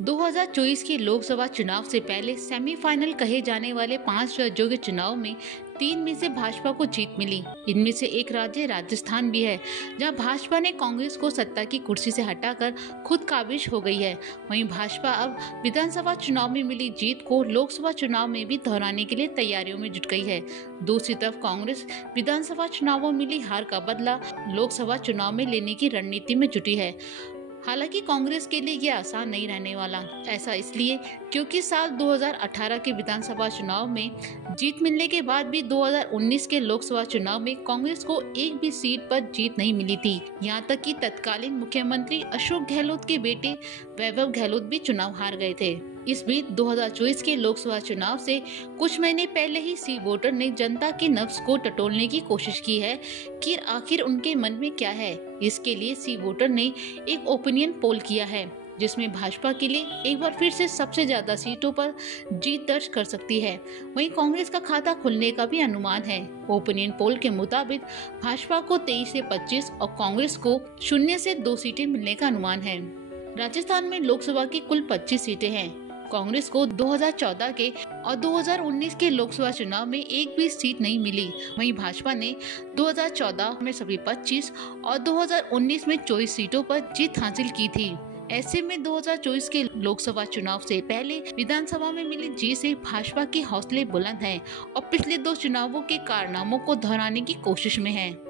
2024 के लोकसभा चुनाव से पहले सेमीफाइनल कहे जाने वाले 5 राज्यों के चुनाव में 3 में से भाजपा को जीत मिली। इनमें से एक राज्य राजस्थान भी है, जहां भाजपा ने कांग्रेस को सत्ता की कुर्सी से हटाकर खुद काबिज हो गई है। वहीं भाजपा अब विधानसभा चुनाव में मिली जीत को लोकसभा चुनाव में भी दोहराने के लिए तैयारियों में जुट गई है। दूसरी तरफ कांग्रेस विधानसभा चुनावों में मिली हार का बदला लोकसभा चुनाव में लेने की रणनीति में जुटी है। हालांकि कांग्रेस के लिए ये आसान नहीं रहने वाला। ऐसा इसलिए क्योंकि साल 2018 के विधानसभा चुनाव में जीत मिलने के बाद भी 2019 के लोकसभा चुनाव में कांग्रेस को एक भी सीट पर जीत नहीं मिली थी। यहां तक कि तत्कालीन मुख्यमंत्री अशोक गहलोत के बेटे वैभव गहलोत भी चुनाव हार गए थे। इस बीच 2024 के लोकसभा चुनाव से कुछ महीने पहले ही सी वोटर ने जनता के नब्ज को टटोलने की कोशिश की है कि आखिर उनके मन में क्या है। इसके लिए सी वोटर ने एक ओपिनियन पोल किया है, जिसमें भाजपा के लिए एक बार फिर से सबसे ज्यादा सीटों पर जीत दर्ज कर सकती है। वहीं कांग्रेस का खाता खुलने का भी अनुमान है। ओपिनियन पोल के मुताबिक भाजपा को 23 से 25 और कांग्रेस को 0 से 2 सीटें मिलने का अनुमान है। राजस्थान में लोकसभा की कुल 25 सीटें हैं। कांग्रेस को 2014 के और 2019 के लोकसभा चुनाव में एक भी सीट नहीं मिली। वहीं भाजपा ने 2014 में सभी 25 और 2019 में 24 सीटों पर जीत हासिल की थी। ऐसे में 2024 के लोकसभा चुनाव से पहले विधानसभा में मिली जीत से भाजपा के हौसले बुलंद हैं और पिछले 2 चुनावों के कारनामों को दोहराने की कोशिश में है।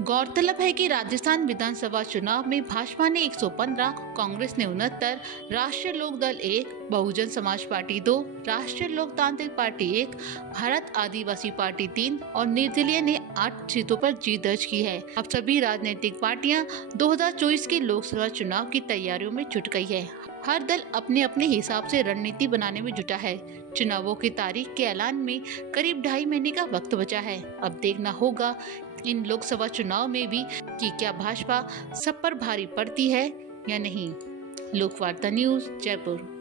गौरतलब है कि राजस्थान विधानसभा चुनाव में भाजपा ने 115, कांग्रेस ने 69, राष्ट्रीय लोकदल 1, बहुजन समाज पार्टी 2, राष्ट्रीय लोकतांत्रिक पार्टी 1, भारत आदिवासी पार्टी 3 और निर्दलीय ने 8 सीटों पर जीत दर्ज की है। अब सभी राजनीतिक पार्टियां 2024 के लोकसभा चुनाव की तैयारियों में जुट गई है। हर दल अपने अपने हिसाब से रणनीति बनाने में जुटा है। चुनावों की तारीख के ऐलान में करीब 2.5 महीने का वक्त बचा है। अब देखना होगा इन लोकसभा चुनाव में भी कि क्या भाजपा सब पर भारी पड़ती है या नहीं। लोकवार्ता न्यूज़, जयपुर।